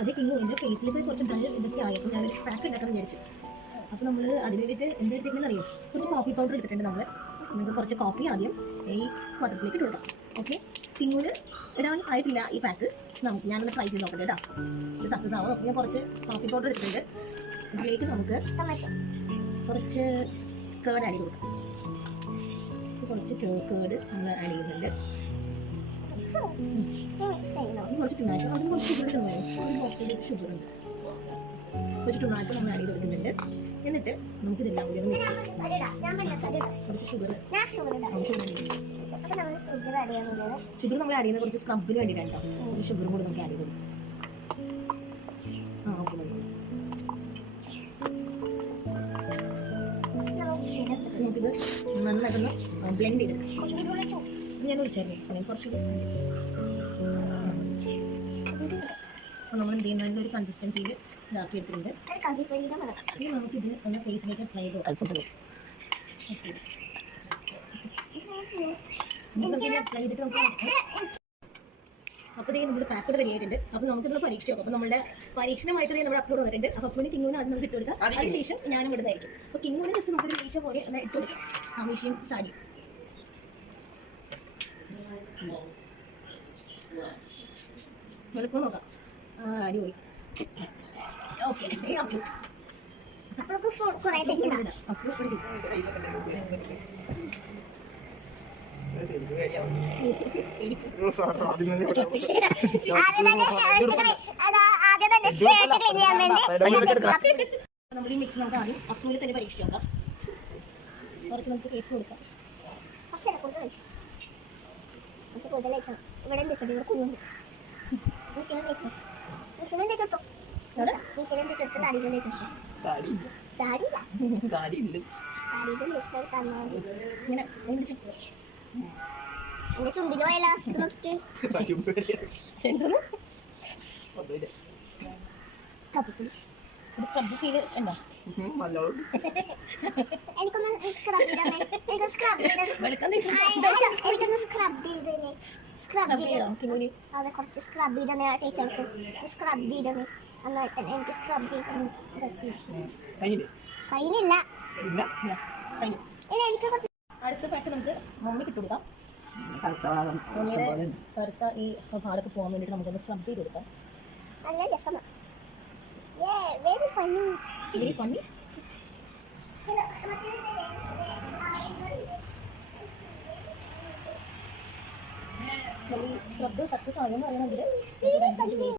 അത് കിങ്ങു എൻ്റെ ഫേസിലേക്ക് കുറച്ച് ഡ്രൈ ഇതൊക്കെ ആയി. അപ്പോൾ ഞാനൊരു പാക്ക് ഉണ്ടാക്കാൻ വിചാരിച്ചു. അപ്പോൾ നമ്മൾ അതിന് വേണ്ടിയിട്ട് എന്തെടുത്തിട്ടുണ്ടെന്ന് അറിയാം, കുറച്ച് കോഫി പൗഡർ എടുത്തിട്ടുണ്ട്. നമുക്ക് കുറച്ച് കോഫി ആദ്യം ഈ പാത്രത്തിലേക്ക് ഇട്ട് കൊടുക്കാം. ഓക്കെ, കിങ്ങുന് ഇടാൻ ആയിട്ടില്ല ഈ പാക്ക്. ഞാനൊന്ന് ട്രൈ ചെയ്ത് നോക്കട്ടെ കേട്ടോ, ഇത് സക്സസ് ആവും. അപ്പോൾ ഞാൻ കുറച്ച് കോഫി പൗഡർ എടുത്തിട്ടുണ്ട്. ഇതിലേക്ക് നമുക്ക് കുറച്ച് കേട് ആഡ് ചെയ്ത് കൊടുക്കാം. കുറച്ച് കേട് നമ്മൾ ആഡ് ചെയ്യുന്നുണ്ട്. കുറച്ച് ടൊമാറ്റോ, അതിന് കുറച്ച് ഷുഗർ ഉണ്ട്. കുറച്ച് ടൊമാറ്റോ നമ്മൾ ആഡ് ചെയ്ത് കൊടുക്കുന്നുണ്ട്. എന്നിട്ട് നമുക്കിതെല്ലാം കൂടി ഒന്ന് മിക്സ് ചെയ്യാം. കുറച്ച് ഷുഗർ നമ്മൾ ആഡ് ചെയ്യുന്നത് കുറച്ച് സ്ക്രബിന് വേണ്ടിയിട്ടാണ് കേട്ടോ. ഒരു ഷുഗറും കൂടി നമുക്ക് ആഡ് ചെയ്ത് കൊടുക്കാം. ഓക്കെ, നമുക്കിത് നന്നായിട്ടൊന്ന് ബ്ലെൻഡ് ചെയ്തെടുക്കാം. ഞാൻ വിളിച്ചായിരുന്നു കുറച്ച്. അപ്പോൾ നമ്മൾ എന്ത് ചെയ്യുന്നതിൻ്റെ ഒരു കൺസിസ്റ്റൻസിയിൽ ഇതാക്കി എടുത്തിട്ടുണ്ട്. ഇനി നമുക്കിത് ഒന്ന് ഫേസിലേക്ക് അപ്ലൈ ചെയ്ത് അപ്ലൈ ചെയ്തിട്ട് നമുക്ക് അപ്പോൾ നമ്മൾ പാക്കഡ് റെഡി ആയിട്ടുണ്ട്. അപ്പോൾ നമുക്കിതൊന്ന് പരീക്ഷ നോക്കാം. അപ്പോൾ നമ്മുടെ പരീക്ഷണമായിട്ട് നമ്മുടെ അപ്ലോഡ് വന്നിട്ടുണ്ട്. അപ്പോൾ അപ്പോഴും കിങ്ങൂന് അത് നമുക്ക് ഇട്ട് കൊടുക്കാം. അതിനുശേഷം ഞാനും ഇടുന്നതായിരിക്കും. അപ്പോൾ കിങ്ങൂന് ജസ്റ്റ് നമുക്കൊരു മീശ പോലെ എന്നാൽ ഇട്ട് കൊടുക്കാം. ആ മീശയും സാടിയും എളുപ്പം നോക്കാം. അടിപൊളി. ഓക്കെ, നമ്മൾ ഈ മിക്സ് നമുക്ക് ആദ്യം അപ്പൂരിൽ തന്നെ പരീക്ഷിച്ച് നോക്കാം. കുറച്ച് നമുക്ക് തേച്ച് കൊടുക്കാം. ഇവിടെ എന്റെ ചുണ്ടിലോ സ്ക്രബ് ഫീൽ ഉണ്ടോ? എനിക്കൊന്ന് സ്ക്രബ് ചെയ്തേ. അതെ, കുറച്ച് സ്ക്രബ് ചെയ്തേ. ടീച്ചർക്ക് സ്ക്രബ് ചെയ്തേ. എനിക്ക് സ്ക്രബ് ചെയ്തു കഴിഞ്ഞില്ല. അടുത്ത പാക്ക് നമുക്ക് മമ്മി ഇട്ട് കൊടുക്കാം. മമ്മിയുടെ കറുത്ത ഈ ഭാഗത്ത് പോകാൻ വേണ്ടിയിട്ട് നമുക്കൊന്ന് സ്ക്രബ് ചെയ്ത് കൊടുക്കാം. നല്ല രസമാണ്. Very funny. Very funny. Scrub success ആയെന്ന് പറയുന്നത്